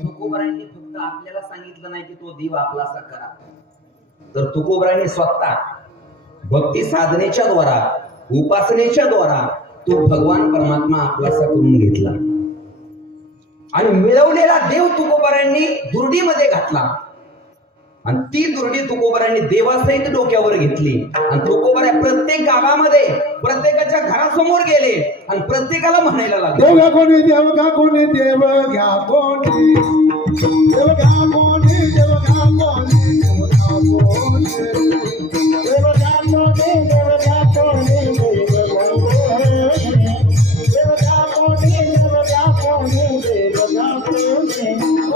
तुकोबरायांनी फक्त आपल्याला सांगितलं नाही की तो देव आपलासा करा, तर तुकोबरायांनी स्वतः भक्ती साधनेच्या द्वारा, उपासनेच्या द्वारा तो भगवान परमात्मा आपलासा करून घेतला आणि मिळवलेला देव तुकोबरायांनी दुर्डीमध्ये घातला आणि ती दुर्डी तुकोबरायांनी देवासहित डोक्यावर घेतली आणि तुकोबरा प्रत्येक गावामध्ये प्रत्येकाच्या घरासमोर गेले आणि प्रत्येकाला म्हणायला लागले, देव कोणी देव घ्या कोणी देव घ्या कोणी देव घ्या कोणी देव घ्या कोणी देव घ्या कोणी देव घ्या कोणी देव घ्या कोणी देव घ्या कोणी देव घ्या कोणी देव घ्या कोणी ओ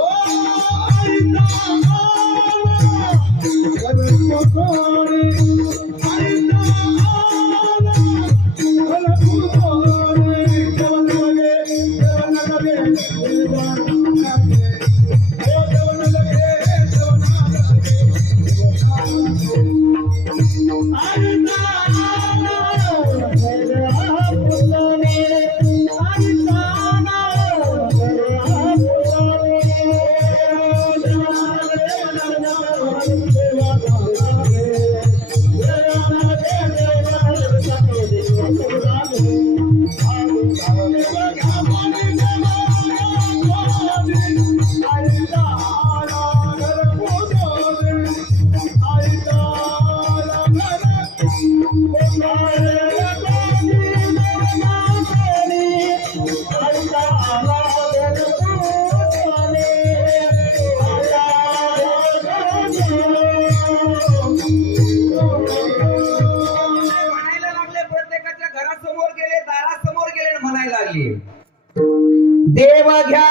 देव घ्या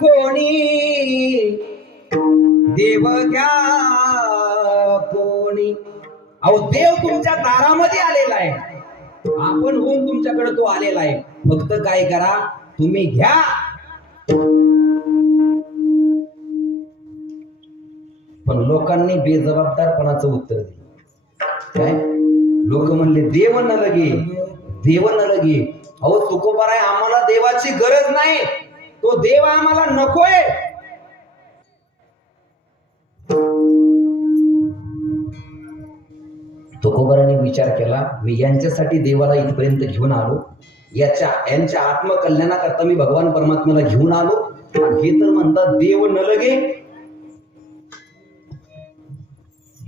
कोणी देव घ्या कोणी. अहो देव तुमच्या दारामध्ये आलेला आहे, आपण होऊन तुमच्याकडे तो आलेला आहे. फक्त काय करा, तुम्ही घ्या. पण लोकांनी बेजबाबदारपणाचं उत्तर दिलं. काय लोक म्हणले, देव न लगे देव न लगे. अहो तुकोबाराय, आम्हाला देवाची गरज नाही, तो देव आम्हाला नकोय. तुकोबाराने विचार केला, मी यांच्यासाठी देवाला इथपर्यंत घेऊन आलो, यांच्या आत्मकल्याणाकरता मी भगवान परमात्म्याला घेऊन आलो, आणि हे तर म्हणतात देव न लगे.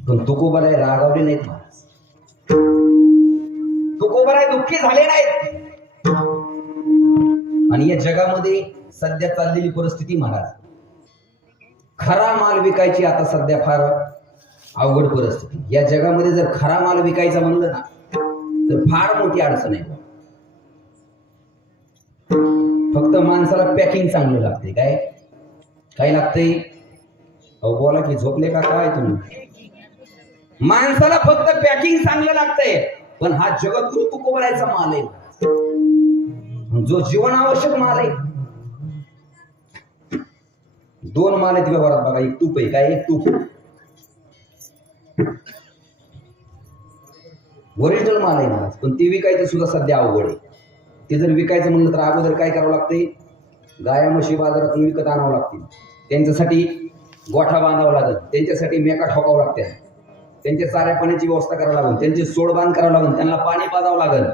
पण तुकोबाराय रागावले नाहीत महाराज, तुकोबाराय दुःखी झाले नाहीत. आणि या जगामध्ये सध्या चाललेली परिस्थिती महाराज, खरा माल विकायची आता सध्या फार अवघड परिस्थिती. या जगामध्ये जर खरा माल विकायचा म्हणलं ना, तर फार मोठी अडचण आहे. फक्त माणसाला पॅकिंग चांगलं लागते. काय लागतंय? अहो बोला की, झोपले का काय तुम्ही? माणसाला फक्त पॅकिंग चांगलं लागतंय. पण हा जगद्गुरु तुकोबारायचा माल आहे, जो जीवन आवश्यक माल आहे. दोन माल आहेत व्यवहारात बघा, एक तूप आहे. काय? एक तूप ओरिजिनल माल आहे महाराज, पण ते विकायचं सुद्धा सध्या अवघड आहे. ते जर विकायचं म्हणलं तर अगोदर काय करावं लागते? गाया म्हशी बाजारातून विकत आणावं लागतील, त्यांच्यासाठी गोठा बांधावा लागेल, त्यांच्यासाठी मेका ठोकावं लागते, त्यांच्या चाऱ्या पाण्याची व्यवस्था करावं लागेल, त्यांचे सोडबांध करावं लागेल, त्यांना पाणी पाजावं लागेल,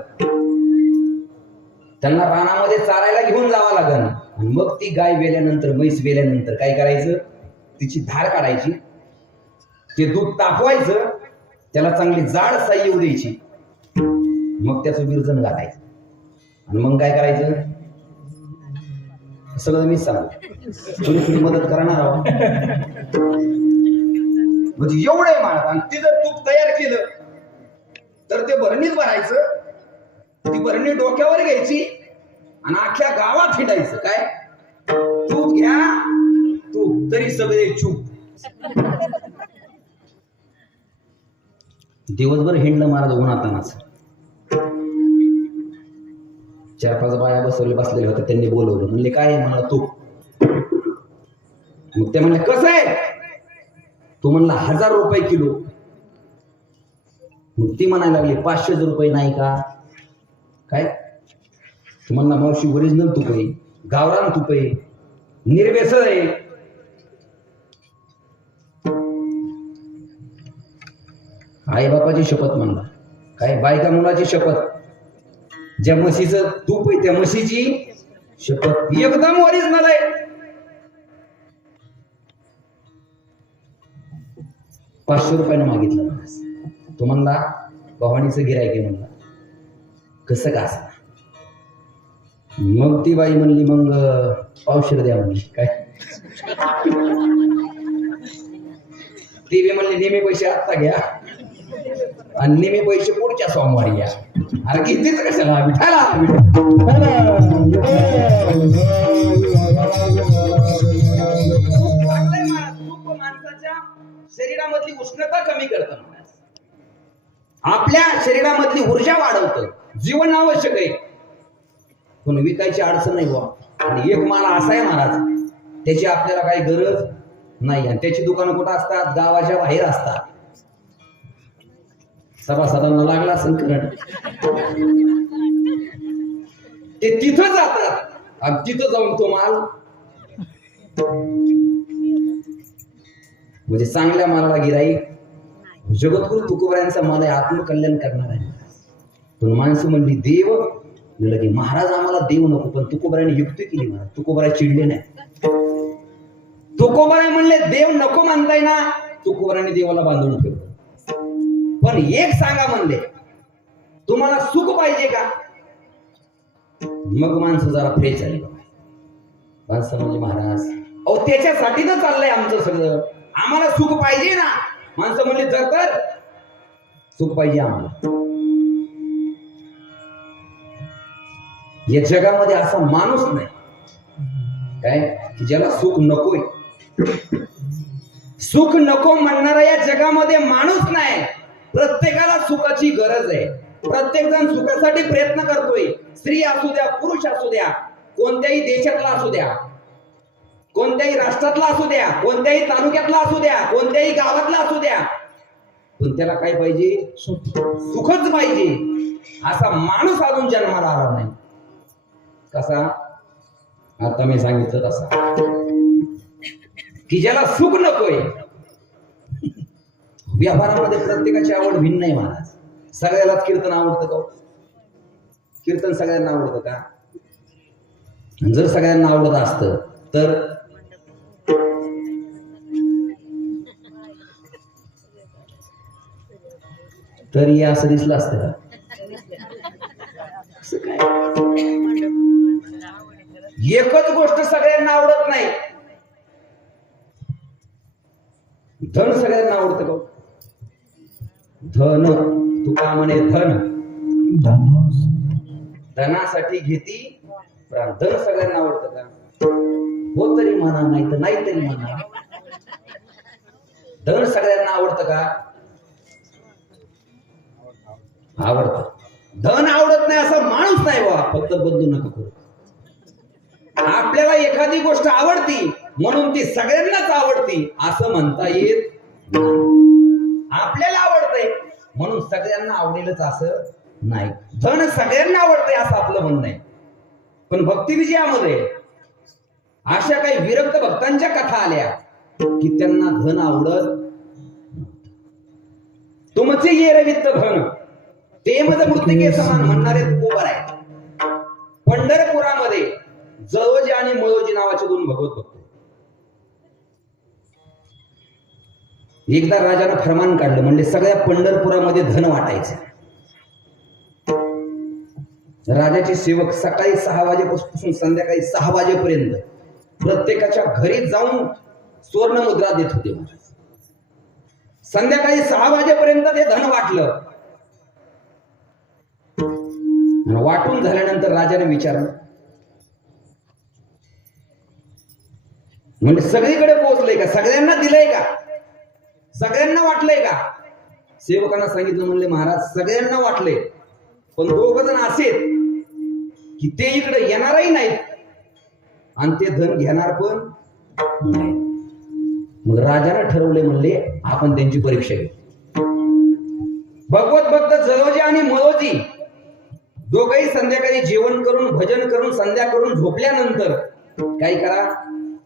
त्यांना रानामध्ये चारायला घेऊन जावं लागेल. आणि मग ती गाय वेल्यानंतर, म्हैस वेल्यानंतर काय करायचं? तिची धार काढायची, ते दूध तापवायचं, त्याला चांगली जाड साई येऊ द्यायची, मग त्याचं विरजन घालायचं. आणि मग काय करायचं? सगळं मीच सांगू, थोडी मदत करणार आहोत. म्हणजे एवढे माणूस. आणि ते जर तूप तयार केलं तर ते भरणीत भरायचं, ती भरणी डोक्यावर घ्यायची आणि अख्ख्या गावात हिंडायचं. काय? तूप घ्या तूप, तरी सगळे चूप. दिवसभर हिंडलं महाराज उन्हातानाच. 4-5 बाया बसलेल्या होत्या, त्यांनी बोलवलं, म्हणले काय मला तूप. मग ते म्हणले कसं आहे? तो म्हणला 1000 रुपये किलो. मग ती म्हणायला लागली 500 रुपये नाही का? काय तू म्हणला मावशी ओरिजिनल तूप आहे, गावरान तूप आहे, निर्वेसळ आहे. आई बापाची शपथ म्हणला, काय बायका मुलाची शपथ, ज्या म्हशीचं तूप आहे त्या म्हशीची शपथ एकदम ओरिजिनल आहे. 500 रुपयानं मागितलं माणूस. तो म्हणला भवानीचं गिरायक आहे म्हणला. कसं का असं? मग ती बाई म्हणली मग पावशेर द्या म्हणली. काय ती बी म्हणली नेहमी पैसे आत्ता घ्या आणि नेहमी पैसे पुढच्या सोमवारी घ्या. अरे कितीच कशाला विठाला माणसाच्या शरीरामधली उष्णता कमी करतं, आपल्या शरीरामधली ऊर्जा वाढवतं, जीवन आवश्यक आहे. पण विकायची अडचण नाही बुवा. आणि एक माल असा आहे महाराज, त्याची आपल्याला काही गरज नाही. आणि त्याची दुकानं कुठं असतात? गावाच्या बाहेर असतात. सभासदांना लागला असेल करंट, ते तिथं जातात आणि तिथं जाऊन तो माल म्हणजे चांगल्या मालाला गिराईक. जगद्गुरु तुकोबारायांचा माल आहे, आत्मकल्याण करणार आहे. पण माणसं म्हणली देव, म्हणलं की महाराज आम्हाला देव नको. पण तुकोबारायांनी युक्ती केली महाराज, तुकोबाराय चिडले नाही. तुकोबाराय म्हणले देव नको म्हणताय ना, तुकोबारायांनी देवाला बांधून ठेवलं. पण एक सांगा म्हणले, तुम्हाला सुख पाहिजे का? मग माणसं जरा फ्रेश झाली. माणसं म्हणले महाराज अहो त्याच्यासाठी तर चाललंय आमचं सगळं, आम्हाला सुख पाहिजे ना. माणसं म्हणले जर तर सुख पाहिजे आम्हाला. या जगामध्ये असा माणूस नाही काय की ज्याला सुख नकोय. सुख नको म्हणणारा या जगामध्ये माणूस नाही. प्रत्येकाला सुखाची गरज आहे. प्रत्येक जण सुखासाठी प्रयत्न करतोय. स्त्री असू द्या, पुरुष असू द्या, कोणत्याही देशातला असू द्या, कोणत्याही राष्ट्रातला असू द्या, कोणत्याही तालुक्यातला असू द्या, कोणत्याही गावातला असू द्या, पण त्याला काय पाहिजे? सुखच पाहिजे. असा माणूस अजून जन्माला आला नाही. कसा? आता मी सांगितलं तसा, की ज्याला सुख नकोय. व्यवहारामध्ये प्रत्येकाची आवड भिन्न आहे महाराज. सगळ्यालाच कीर्तन आवडतं का? कीर्तन सगळ्यांना आवडतं का? जर सगळ्यांना आवडत असतं तर हे असं दिसलं असतं का? एकच गोष्ट सगळ्यांना आवडत नाही. धन सगळ्यांना आवडतं का? धन, तुका म्हणे धन, धनासाठी घेती प्राण. धन सगळ्यांना आवडतं का? हो तरी म्हणा, नाही तर नाही तरी म्हणा. धन सगळ्यांना आवडतं का? आवडतं. धन आवडत नाही असा माणूस नाही बा. फक्त बदलू नका करू. आपल्याला एखादी गोष्ट आवडती म्हणून ती सगळ्यांनाच आवडती असं म्हणता येत नाही. आपल्याला आवडतंय म्हणून सगळ्यांना आवडेलच असं नाही. धन सगळ्यांना आवडतंय असं आपलं म्हणणं आहे. पण भक्ती विजयामध्ये अशा काही विरक्त भक्तांच्या कथा आल्या की त्यांना धन आवडत. तुमचे ये रवित्त धन ते मज मृतिके समान म्हणणारे तुकोबार आहेत. पंढरपुरामध्ये जवळजी आणि मळोजी नावाचे दोन भगवत भक्त. एकदा राजानं फरमान काढलं, म्हणजे सगळ्या पंढरपुरामध्ये धन वाटायचं. राजाचे सेवक सकाळी 6 वाजेपासून संध्याकाळी 6 वाजेपर्यंत प्रत्येकाच्या घरी जाऊन सुवर्ण मुद्रा देत होते. संध्याकाळी 6 वाजेपर्यंत ते धन वाटलं. वाटून झाल्यानंतर राजाने विचारलं, म्हणजे सगळीकडे पोहोचलंय का? सगळ्यांना दिलंय का? सगळ्यांना वाटलंय का? सेवकांना सांगितलं, म्हणले महाराज सगळ्यांना वाटले, पण 2 जण असेत की ते इकडे येणारही नाहीत आणि ते धन घेणार पण नाही. मग राजाने ठरवले, म्हणले आपण त्यांची परीक्षा घेऊ. भगवत भक्त जलोजी आणि मलोजी दोघही संध्याकाळी जेवण करून भजन करून संध्या करून झोपल्यानंतर काय करा,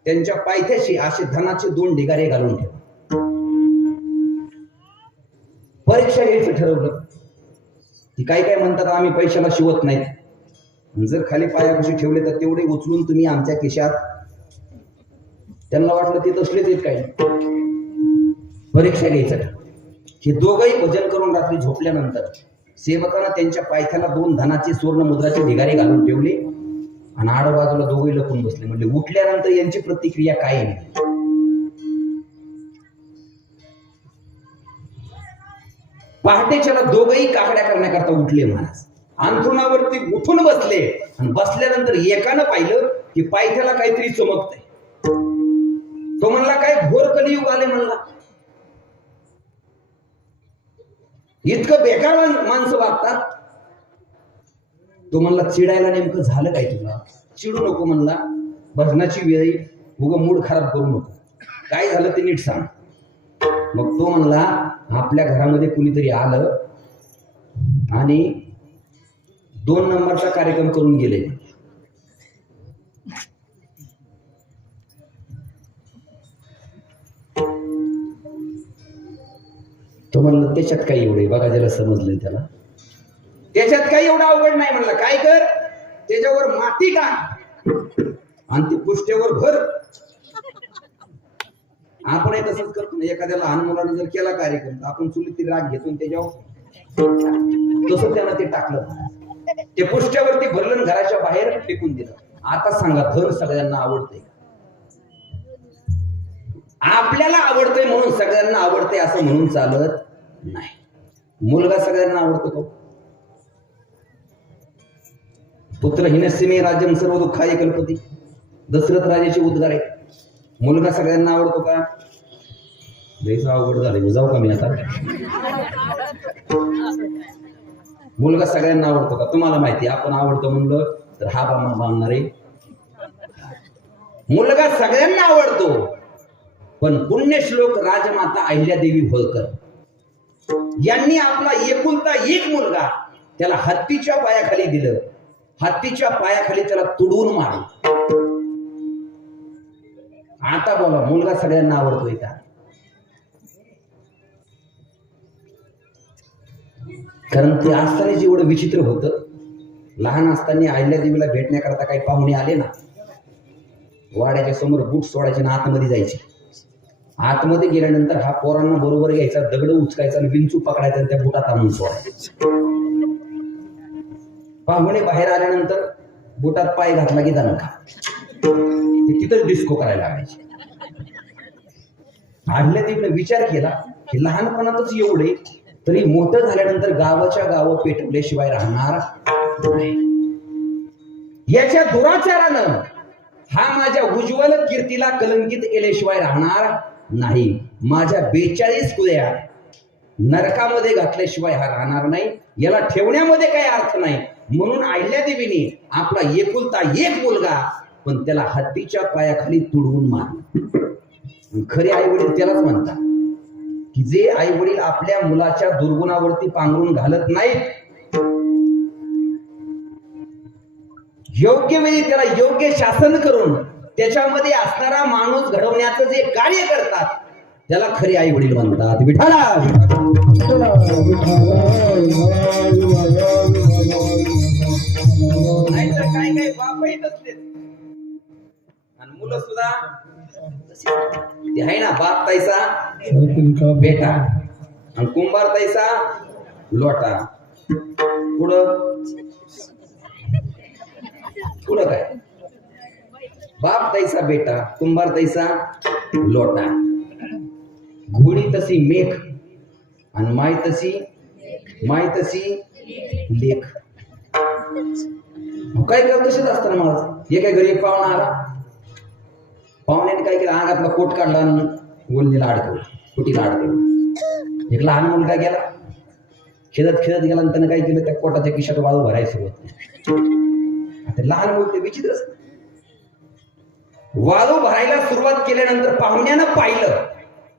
त्यांच्या पायथ्याशी असे धनाचे 2 ढिगारे घालून ठेवा. परीक्षा घ्यायचं ठरवलं. ती काय म्हणतात, आम्ही पैशाला शिवत नाहीत. जर खाली पायापाशी ठेवले तर तेवढे उचलून तुम्ही आमच्या खिशात. त्यांना वाटलं ते तसलेच आहेत काही. परीक्षा घ्यायचं. हे दोघही भजन करून रात्री झोपल्यानंतर सेवकांना त्यांच्या पायथ्याला 2 धनाचे सुवर्ण मुद्राचे ढिगारे घालून ठेवले आणि आडबाजूला दोघही लपून बसले. म्हणजे उठल्यानंतर यांची प्रतिक्रिया काय नाही. पहाटेच्याला दोघही काकड्या करण्याकरता उठले. महाराज अंथरुणावरती उठून बसले आणि बसल्यानंतर एकानं पाहिलं की पायथ्याला काहीतरी चमकतंय. तो म्हणला, काय घोर कलियुग आले म्हणला. इतकं बेकार माणसं वागतात. तो म्हणला, चिडायला नेमकं झालं काय तुला? चिडू नको म्हणला, भजनाची वेळी उगा मूड खराब करू नको. काय झालं ते नीट सांग. मग तो म्हणला, आपल्या घरामध्ये कुणीतरी आलं आणि 2 नंबरचा कार्यक्रम करून गेले. तो म्हणलं, त्याच्यात काही एवढे बघा, ज्याला समजलंय त्याला त्याच्यात काही एवढं अवघड नाही. म्हणलं, काय कर, त्याच्यावर माती टाक आणि ती पुष्ट्यावर भर. आपण तसंच करतो ना, एखाद्या लहान मुलाने जर केला कार्यक्रम तर आपण चुलीत राग घेतो त्याच्यावर. तसं त्यानं ते टाकलं, ते पुष्ट्यावरती भरलं, घराच्या बाहेर फेकून दिलं. आता सांगा, धन सगळ्यांना आवडते? आपल्याला आवडतंय म्हणून सगळ्यांना आवडते असं म्हणून चालत नाही. मुलगा सगळ्यांना आवडतो तो. पुत्र हिनस्यमे राज्यम सर्व दुःखाय कल्पती, दशरथ राजाचे उद्गार आहे. मुलगा सगळ्यांना आवडतो का? लयच अवघड झाले, जाऊ का मी आता? मुलगा सगळ्यांना आवडतो का? तुम्हाला माहिती, आपण आवडतो म्हणलं तर हा बाबा मानणारे. मुलगा सगळ्यांना आवडतो, पण पुण्यश्लोक राजमाता अहिल्यादेवी होळकर यांनी आपला एकुलता एक मुलगा त्याला हत्तीच्या पायाखाली दिलं. हत्तीच्या पायाखाली त्याला तुडवून मारलं. आता बोला, मुलगा सगळ्यांना आवडतोय का? कारण ते असताना जेवढं विचित्र होतं, लहान असताना अहिल्यादेवीला भेटण्याकरता काही पाहुणे आले ना, वाड्याच्या समोर बूट सोडायचे ना आतमध्ये जायचे. आतमध्ये गेल्यानंतर हा पोरांना बरोबर घ्यायचा, दगड उचकायचा आणि विंचू पकडायचा आणि त्या बुटात आणून सोडायचा. पाहुणे बाहेर आल्यानंतर बुटात पाय घातला की दणका, ते तिथंच डिस्को करायला लागायचे. अहिल्यादेवीने विचार केला की लहानपणातच एवढे, तरी मोठं झाल्यानंतर गावाच्या गावं पेटवल्याशिवाय राहणार नाही. याच्या दुराचारानं हा माझ्या उज्ज्वल कीर्तीला कलंकित केल्याशिवाय राहणार नाही. माझ्या 42 कुळ्या नरकामध्ये घातल्याशिवाय हा राहणार नाही. याला ठेवण्यामध्ये काही अर्थ नाही. म्हणून अहिल्यादेवीने आपला एकुलता एक मुलगा, पण त्याला हत्तीच्या पायाखाली तुडवून मारला. खरे आई वडील त्यालाच म्हणतात की जे आई वडील आपल्या मुलाच्या दुर्गुणावरती पांघरून घालत नाहीत, योग्य वेळी त्याला योग्य शासन करून त्याच्यामध्ये असणारा माणूस घडवण्याचं जे कार्य करतात, त्याला खरे आई वडील म्हणतात. विठाला नाहीतर काय काय बापही तसलेच आणि मुलं सुद्धा ते आहे ना. बाप तैसा बेटा आणि कुंभार तैसा लोटा. पुढं काय? बाप तैसा बेटा, कुंभार तैसा लोटा. घोडी तशी मेघ आणि माय तशी लेख. काय करत तसेच असतं ना. मला एका घरी एक पाहुणा आला. पाहुण्याने काय केलं, अंगातला कोट काढला आणि गोलनीला अडकवलं, कुटीला अडकवलं. एक लहान मुलगा गेला, खेळत गेला आणि त्यानं काय केलं, त्या कोटाच्या खिशात वाळू भरायला सुरुवात केली. आता लहान मुलं विचित्र असत. वाळू भरायला सुरुवात केल्यानंतर पाहुण्यानं पाहिलं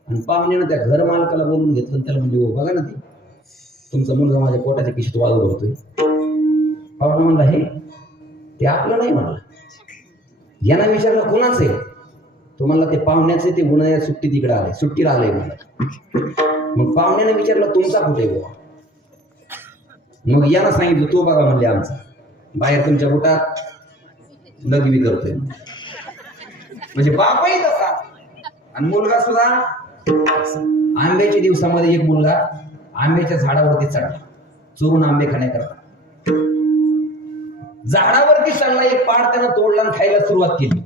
आणि पाहुण्यानं त्या घर मालकाला बोलून घेतलं. त्याला म्हणजे, बघा ना, ते तुमचा मुलगा माझ्या पोटाच्या पिशीत वाळू भरतोय. पाहुणा म्हणला हे ते आपलं नाही म्हणलं. यांना विचारलं कुणाच आहे? तो म्हणला ते पाहुण्याचे, ते उन्हाळ्यात सुट्टी तिकडे आले, सुट्टीला आले म्हणलं. मग पाहुण्याने विचारलं तुमचा कुठे बुवा? मग यानं सांगितलं तो बघा म्हणले आमचा बाहेर तुमच्या पोटात लघवी करतोय. म्हणजे बापही तसा आणि मुलगा सुद्धा. आंब्याच्या दिवसामध्ये एक मुलगा आंब्याच्या झाडावरती चढला चोरून आंबे खाण्याकरता. झाडावरती चढला, एक पाड त्यानं तोडला आणि खायला सुरुवात केली.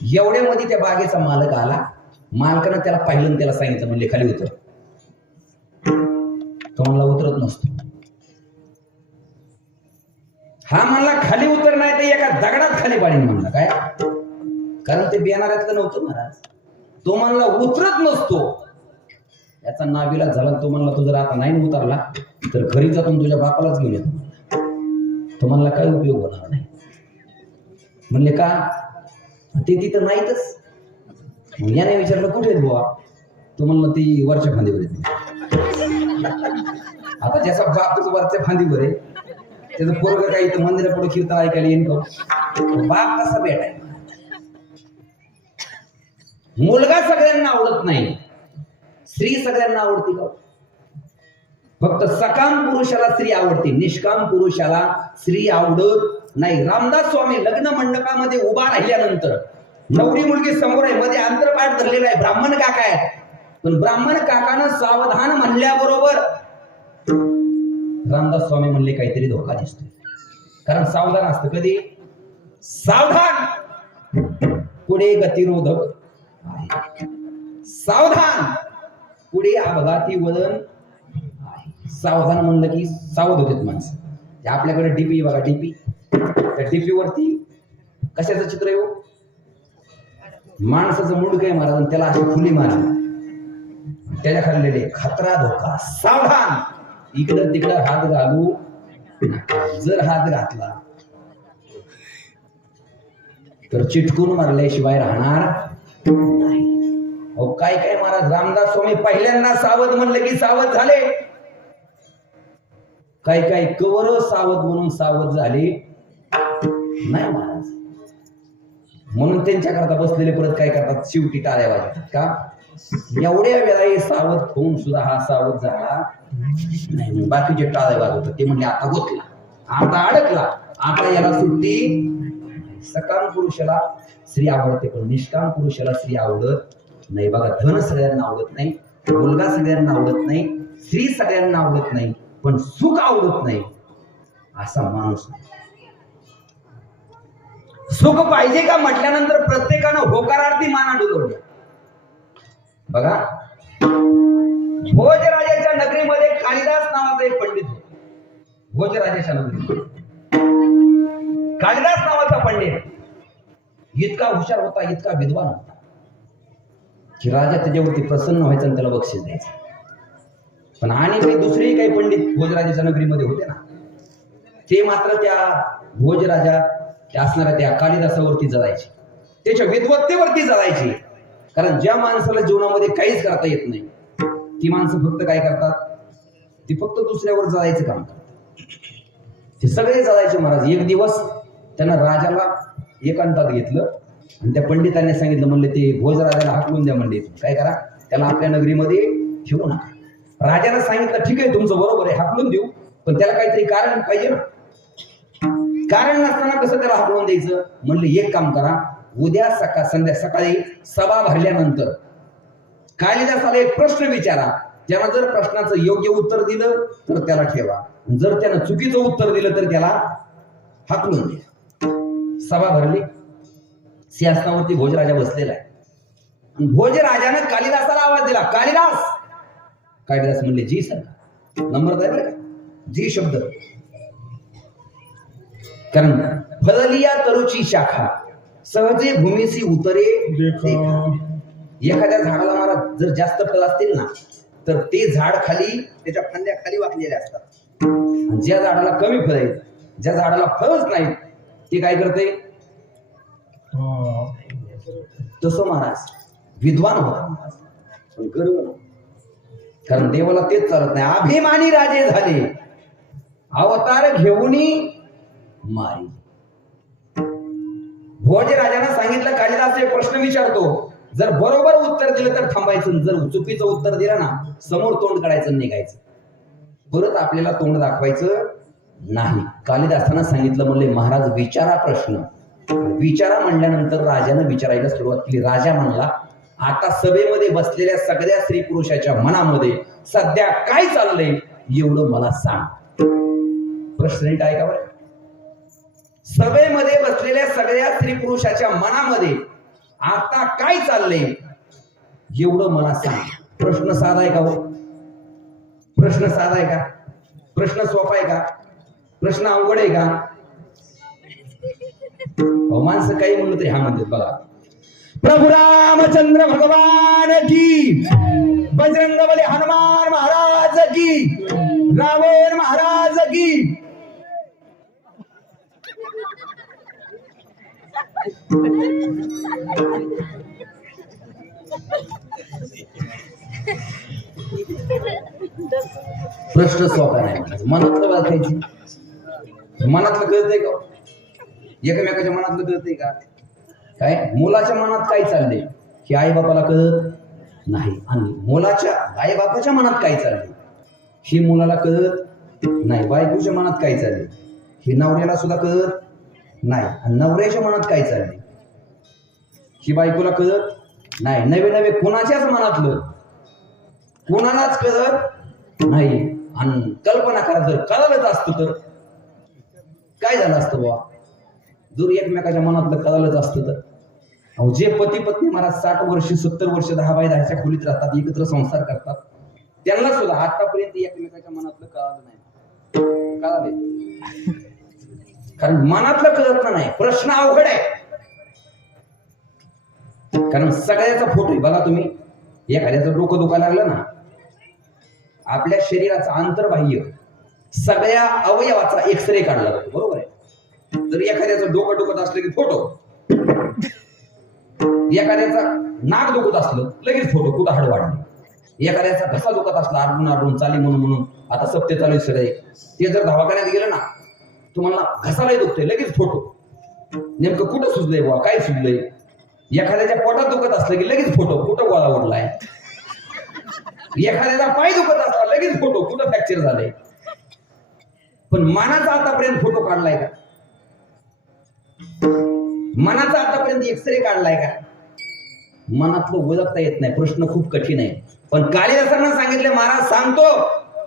एवढ्यामध्ये त्या बागेचा मालक आला. मालकानं त्याला पाहिलं आणि त्याला सांगितलं म्हणले खाली उतर. तो म्हणला उतरत नसतो. हा म्हणला खाली उतर नाही तर एका दगडात खाली पाडीन म्हणला. काय? कारण ते बियाणाऱ्यातलं नव्हतं महाराज. तो म्हणला उतरत नसतो. याचा नाविलाज झाला. तो म्हणला तू जर आता नाही उतरला तर घरी जातो तुझ्या बापालाच घेऊन येतो. तो म्हणला काय उपयोग होणार नाही. म्हणले का? ते तिथं नाहीतच. मग याने विचारलं कुठे आहेत बुवा? तो म्हणला ती वरच्या फांदीवर येते. आता ज्याचा बापच वरच्या फांदीवर आहे त्याचं पोरग काही तर मंदिरा पुढे कीर्तन ऐकायला येईन का? बाप कसा भेटाय? मुलगा सगळ्यांना आवडत नाही, स्त्री सगळ्यांना आवडती का? फक्त सकाम पुरुषाला स्त्री आवडते, निष्काम पुरुषाला स्त्री आवडत नाही. रामदास स्वामी लग्न मंडपामध्ये उभा राहिल्यानंतर नवरी मुलगी समोर आहे, मध्ये अंतरपाठ धरलेला आहे, ब्राह्मण काका आहे. पण ब्राह्मण काकानं सावधान म्हणल्याबरोबर रामदास स्वामी म्हणले काहीतरी धोका दिसतोय. कारण सावधान असतं कधी? सावधान पुढे गतिरोधक आहे, सावधान पुढे अपघाती वळण आहे. सावधान म्हणलं की सावध होते माणसं. आपल्याकडे डीपी बघा, डीपी. त्या डीपी वरती कशाचं चित्र येऊ? माणसाचं मुंडक आहे महाराज, त्याला अशी फुली मारली, त्याच्या खाल्लेले खतरा धोका सावधान. इकडं तिकडं हात घालू. जर हात घातला तर चिटकून मारल्याशिवाय राहणार नाही. अहो काय काय महाराज, रामदास स्वामी पहिल्यांदा सावध म्हणलं की सावध झाले. काय काय कवर सावध म्हणून सावध झाले नाही महाराज. म्हणून त्यांच्याकरता बसलेले परत काय करतात, शेवटी टाळ्या वाजवतात. का? एवढ्या वेळा सावध होऊन सुद्धा हा सावध झाला नाही. बाकीचे टाळ्या वाजवतात. ते म्हणले आता गोतला, आता अडकला, आता याला सुट्टी. सकाम पुरुषाला स्त्री आवडते पण निष्काम पुरुषाला स्त्री आवडत नाही. बघा, धन सगळ्यांना आवडत नाही, मुलगा सगळ्यांना आवडत नाही, स्त्री सगळ्यांना आवडत नाही, पण सुख आवडत नाही असा माणूस नाही. सुख पाहिजे का म्हटल्यानंतर प्रत्येकानं होकारार्थी माना डुलवली. बघा, भोजराजाच्या नगरीमध्ये कालिदास नावाचा एक पंडित होता. भोजराजाच्या नगरीत कालिदास नावाचा पंडित इतका हुशार होता, इतका विद्वान होता की राजा त्याच्यावरती प्रसन्न व्हायचा आणि त्याला बक्षीस द्यायचं. पण आणि काही दुसरेही काही पंडित भोजराजाच्या नगरीमध्ये होते ना, ते मात्र त्या भोजराजा असणाऱ्या त्या कालिदासावरती जळायचे, त्याच्या विद्वत्तेवरती जळायचे. कारण ज्या माणसाला जीवनामध्ये काहीच करता येत नाही ती माणसं फक्त काय करतात, ती फक्त दुसऱ्यावर जळायचं काम करतात. ते सगळे जळायचे महाराज. एक दिवस त्यांना राजाला एकांतात घेतलं आणि त्या पंडितांनी सांगितलं, म्हणले ते भोजराजाला हाकलून द्या, म्हणले काय करा, त्याला आपल्या नगरीमध्ये ठेवू नका. राजाने सांगितलं ठीक आहे तुमचं बरोबर आहे, हाकलून देऊ, पण त्याला काहीतरी कारण पाहिजे ना. कारण नसताना कसं त्याला हाकलून द्यायचं? म्हणले एक काम करा, उद्या सकाळी सभा भरल्यानंतर कालिदासाला एक प्रश्न विचारा, त्यानं जर प्रश्नाचं योग्य उत्तर दिलं तर त्याला ठेवा, जर त्यानं चुकीचं उत्तर दिलं तर त्याला हाकलून द्या. सभा भरली, सिंहासनावरती भोजराजा बसलेला आहे आणि भोजराजानं कालिदासाला आवाज दिला, कालिदास. कालिदास म्हणले जी सरकार. नम्रता आहे बरं का, जी शब्द. कारण फललिया तरुची शाखा सहजे भूमीसी उतरे देखा. एखाद्या झाडाला महाराज जर जास्त फळ असतील ना तर ते झाड खाली, त्याच्या फांद्या खाली वाकलेल्या असतात. ज्या झाडाला कमी फळ आहेत, ज्या झाडाला फळच नाहीत, ते काय करते? तसं महाराज विद्वान होता, पण गर्व कारण देवाला तेच चालत नाही. अभिमानी राजे झाले, अवतार घेऊनी मारी. भोज राजानं सांगितलं, कालिदास एक प्रश्न विचारतो, जर बरोबर उत्तर दिलं तर थांबायचं, जर चुकीचं उत्तर दिलं ना समोर तोंड काढायचं, निघायचं, परत आपल्याला तोंड दाखवायचं नाही. कालिदासानं सांगितलं, म्हणले महाराज विचारा प्रश्न. विचारा म्हणल्यानंतर राजानं विचारायला सुरुवात केली. राजा म्हणला, आता सभेमध्ये बसलेल्या सगळ्या स्त्री पुरुषाच्या मनामध्ये सध्या काय चाललंय एवढं मला सांग. प्रश्न नीट ऐका बरं. सभेमध्ये बसलेल्या सगळ्या स्त्री पुरुषाच्या मनामध्ये आता काय चाललंय एवढं मला सांग. प्रश्न साधा आहे का हो? प्रश्न साधा आहे का? प्रश्न सोपा आहे का? प्रश्न अवघड आहे का? माणसं काही म्हणलं तरी हा म्हणतात बघा. प्रभू रामचंद्र भगवान की, बजरंगबली हनुमान महाराज की, रावण महाराज की. प्रश्न सोपा नाही. मनातलं वाचायची, मनातलं कळतंय का? एकमेकाच्या मनातलं कळतंय का? काय मुलाच्या मनात काय चाललंय हे आई बापाला कळत नाही, आणि मुलाच्या आई बापाच्या मनात काय चाललंय हे मुलाला कळत नाही. बायकोच्या मनात काय चाललंय हे नवऱ्याला सुद्धा कळत नाही, आणि नवऱ्याच्या मनात काय चाललंय ही बायकोला कळत नाही. नवे नवे कोणाच्याच मनातलं कोणालाच कळत नाही. आणि कल्पना करा, जर कळालंच असतं तर काय झालं असतं बुवा? जर एकमेकाच्या मनातलं कळालंच असतं तर. जे पती पत्नी महाराज 60 वर्ष 70 वर्ष 10 बाय 10च्या खोलीत राहतात, एकत्र संसार करतात, त्यांना सुद्धा आतापर्यंत एकमेकाच्या मनातलं कळालं नाही. कळाले? कारण मनातलं कळत नाही. प्रश्न अवघड आहे, कारण सगळ्याचा फोटो बघा तुम्ही. एखाद्याचं डोकं दुखायला लागलं ना, आपल्या शरीराचा आंतरबाह्य सगळ्या अवयवाचा एक्सरे काढला जातो, बरोबर आहे? जर एखाद्याचं डोकं दुखत असलं की फोटो, एखाद्याचा नाक दुखत असलं लगेच फोटो, कुठं हाड वाढले. एखाद्याचा घसा दुखत असला, आडून आडून चाली म्हणून आता सप्ते चालू सगळे, ते जर दवाखान्यात गेलं ना, तुम्हाला घसालाही दुखतंय लगेच फोटो, नेमकं कुठं सुजलंय बुवा, काय सुजलंय. एखाद्याच्या पोटात दुखत असलं की लगेच फोटो, कुठं गोळा उडलाय. एखाद्याचा पाय दुखत असला लगेच फोटो, कुठं फ्रॅक्चर झालंय. पण मनाचा आतापर्यंत फोटो काढलाय का? मनाचा आतापर्यंत एक्सरे काढलाय का? मनातलं ओळखता येत नाही. प्रश्न खूप कठीण आहे. पण कालिदासांना सांगितले, महाराज सांगतो.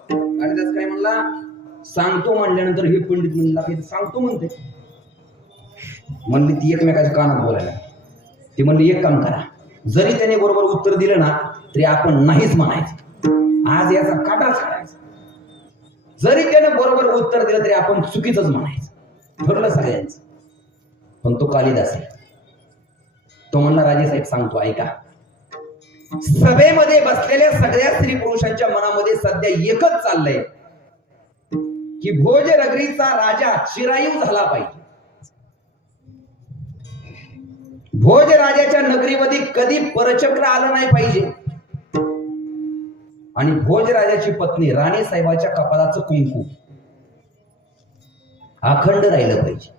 कालिदास काय म्हणला? सांगतो म्हणल्यानंतर हे पंडित म्हणला की सांगतो म्हणते. म्हणली ती एकमेकाच्या कानात बोलायला. ती म्हणली एक काम करा, जरी त्याने बरोबर उत्तर दिलं ना तरी आपण नाहीच म्हणायचं, आज याचा काटाच काढायचा. जरी त्याने बरोबर उत्तर दिलं तरी आपण चुकीचंच म्हणायचं, ठरलं सगळ्यांचं. पण तो कालिदास आहे. तो म्हणला, राजेसाहेब सांगतो ऐका. सभेमध्ये बसलेल्या सगळ्या स्त्री पुरुषांच्या मनामध्ये सध्या एकच चाललंय की भोजनगरीचा राजा चिरायू झाला पाहिजे. भोज राजाच्या नगरीमध्ये कधी परचक्र आलं नाही पाहिजे, आणि भोज राजाची पत्नी राणी साहेबाच्या कपाळाचं कुंकू अखंड राहिलं पाहिजे.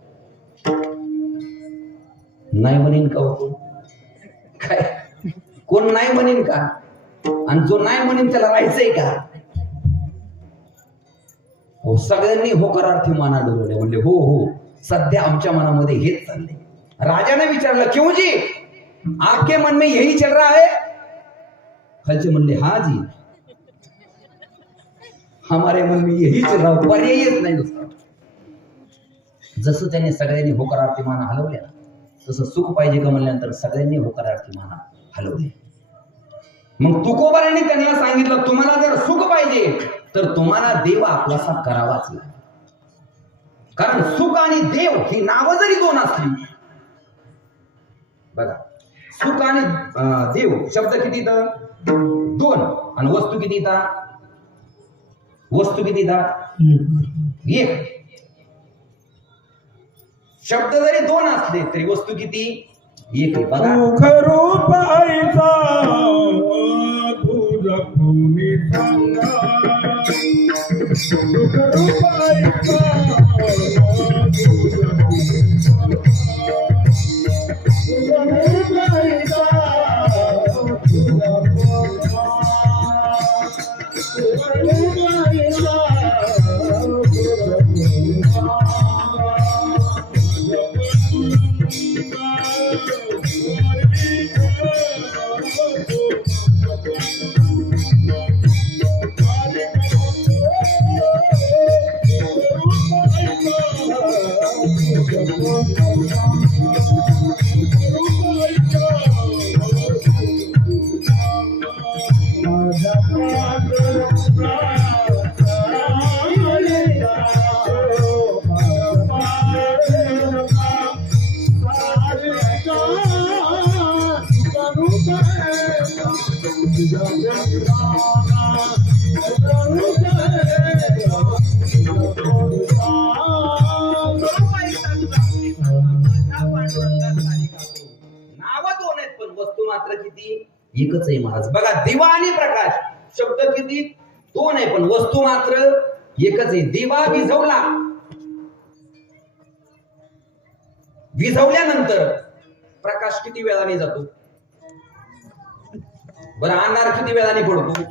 नाही म्हणेन का होतो काय? कोण नाही म्हणेन का? आणि जो नाही म्हणेन त्याला राहायचंय का? हो, सगळ्यांनी होकारार्थी माना डोलवले. म्हणले हो हो, सध्या आमच्या मनामध्ये हेच चाललंय. राजाने विचारलं, क्यों जी, आपके मन में यही चल रहा है? खालचे म्हणले, हा जी, हमारे मन में यही चल रहा है, पर्यायच नाही दुसरा. जसं त्याने सगळ्यांनी होकारार्थी माना हलवल्या, तसं सुख पाहिजे का म्हणल्यानंतर सगळ्यांनी होकारार्थी माना हलवले. मग तुकोबाराने त्यांना सांगितलं, तुम्हाला जर सुख पाहिजे तर तुम्हाला देव आपलासा करावाच लागेल. कारण सुख आणि देव ही नावं जरी दोन असली, बघा सुख आणि देव शब्द किती तर दोन, आणि वस्तू किती तर वस्तू किती तर एक. शब्द जरी दोन असले तरी वस्तू किती एक. बघा रूपायचा तुझा कोणी सांगा सुख रूपायचा नाव दोन आहेत पण वस्तू मात्र किती एकच आहे महाराज. बघा दिवा आणि प्रकाश शब्द किती दोन आहे पण वस्तू मात्र एकच आहे. दिवा विझवला, विझवल्यानंतर प्रकाश किती वेळाने जातो बरं, अंधार किती वेळाने पडतो.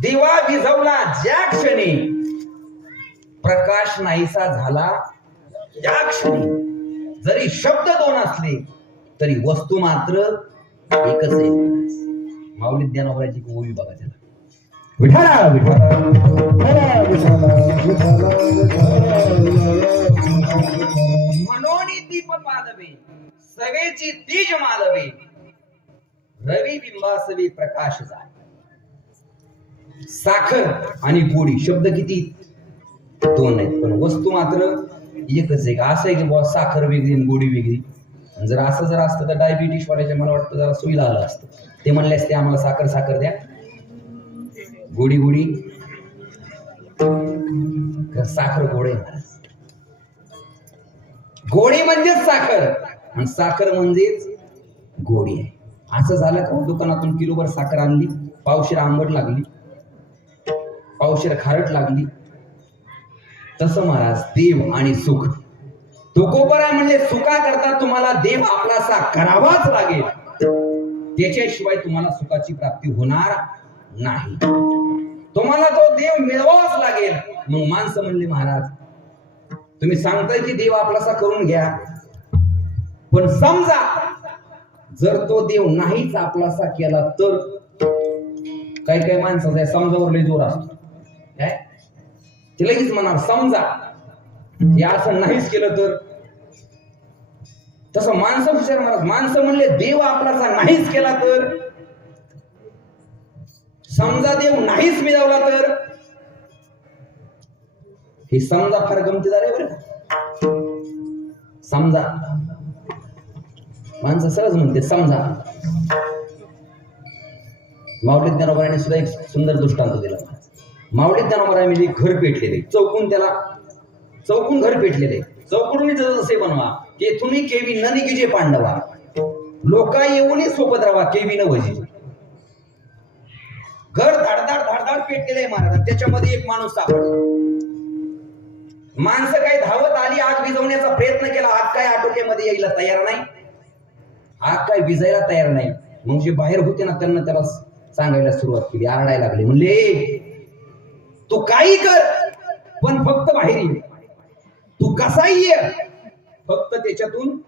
दिवा विझवला ज्या क्षणी प्रकाश नाहीसा झाला त्या क्षणी जरी शब्द दोन असले तरी वस्तू मात्र एकच आहे. माऊली ज्ञानोबाची ओवी बघा त्याला. विठाला विठाला म्हणून दीप पालवे सवेची तीज मालवे रवी बिंबासवी प्रकाश जाय. साखर आणि गोडी शब्द किती दोन आहेत पण वस्तू मात्र एकच आहे. असं आहे की बुवा साखर वेगळी आणि गोडी वेगळी. जर असं जर असतं तर डायबिटीस वाल्याच्या मला वाटतं जरा सोयीला आलं असतं. ते म्हणले असते आम्हाला साखर साखर द्या, गोडी गोडी. साखर गोड आहे महाराज. गोडी म्हणजेच साखर आणि साखर म्हणजेच गोडी आहे. असं झालं का दुकानातून किलोभर साखर आणली, पावशेर आंबट लागली, पावशेर खारट लागली. तसं महाराज देव आणि सुख तुकोबरा म्हणजे सुखा करता तुम्हाला देव आपलासा करावाच लागेल, त्याच्याशिवाय तुम्हाला सुखाची प्राप्ती होणार नाही. तुम्हाला तो देव मिळवावाच लागेल. मग माणसं म्हणले महाराज तुम्ही सांगताय की देव आपलासा करून घ्या, पण समजा जर तो देव नाहीच आपलासा केला तर. काही काही माणसाचा समजावर लय जोर असतो काय ते लगेच म्हणणार समजा हे असं नाहीच केलं तर. तसं माणसं विचार महाराज माणसं म्हणले देव आपलासा नाहीच केला तर, समजा देव नाहीच मिळवला तर. हे समजा फार गमतीदार आहे बरं का. समजा माणसं सहज म्हणते समजा. माऊली ज्ञानोबाने सुद्धा एक सुंदर दृष्टांत दिला. माऊली ज्ञानोबाने घर पेटलेले चौकून त्याला चौकून घर पेटलेले चौकडून जसे बनवा तेथून केवी न निघीजे पांडवा लोका येऊन सोबत राहा केवी न वजी. घर धाडधाड धाडधाड पेटलेले महाराज. त्याच्यामध्ये एक माणूस सापडला. माणसं काही धावत आली, आग विझवण्याचा प्रयत्न केला. आग काय आटोक्यामध्ये यायला तयार नाही, आग काय विजायला तयार नाही. मग जे बाहेर होते ना त्यांना त्याला सांगायला सुरुवात केली, आरडायला लागले. म्हणले तू काही कर पण फक्त बाहेर ये, तू कसाही ये फक्त त्याच्यातून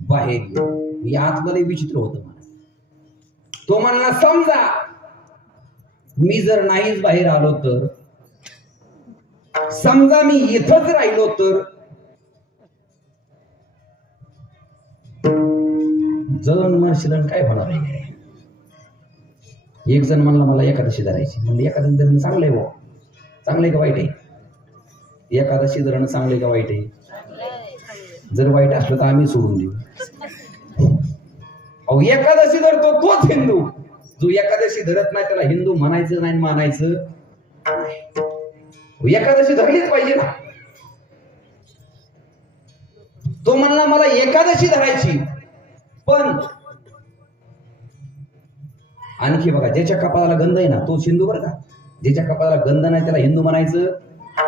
बाहेर ये. या आतमध्ये विचित्र होतं मला. तो म्हणला समजा मी जर नाहीच बाहेर आलो तर, समजा मी इथंच राहिलो तर. जण म्हणशील काय होणार आहे. एक जण म्हणला मला एकादशी धरायची. म्हणजे एकादशी धरणं चांगलं आहे, चांगलं आहे का वाईट आहे. एकादशी धरणं चांगलं आहे का वाईट आहे. जर वाईट असलं तर आम्ही सोडून देऊ. अहो एकादशी धरतो तोच हिंदू, जो एकादशी धरत नाही त्याला हिंदू म्हणायचं नाही मानायचं. एकादशी धरलीच पाहिजे ना. तो म्हणला मला एकादशी धरायची पण आणखी बघा, ज्याच्या कपाळाला गंध आहे ना तो हिंदू बरं का. ज्याच्या कपाळाला गंध नाही त्याला हिंदू म्हणायचं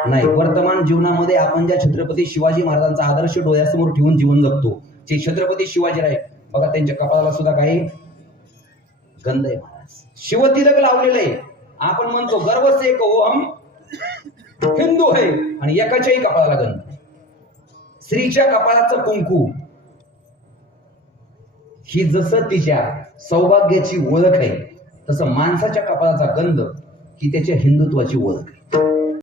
नाही. वर्तमान जीवनामध्ये आपण ज्या छत्रपती शिवाजी महाराजांचा आदर्श डोळ्यासमोर ठेवून जीवन जगतो, जे छत्रपती शिवाजीराव बघा, त्यांच्या कपाळाला सुद्धा काही गंध आहे महाराज. शिवतिलक लावलेलं आहे. आपण म्हणतो गर्व से कहो हम हिंदू आहे, आणि एकाच्याही कपाळाला गंध नाही. स्त्रीच्या कपाळाचं कुंकू ही जसं तिच्या सौभाग्याची ओळख आहे, तसं माणसाच्या कपाळाचा गंध ही त्याच्या हिंदुत्वाची ओळख आहे.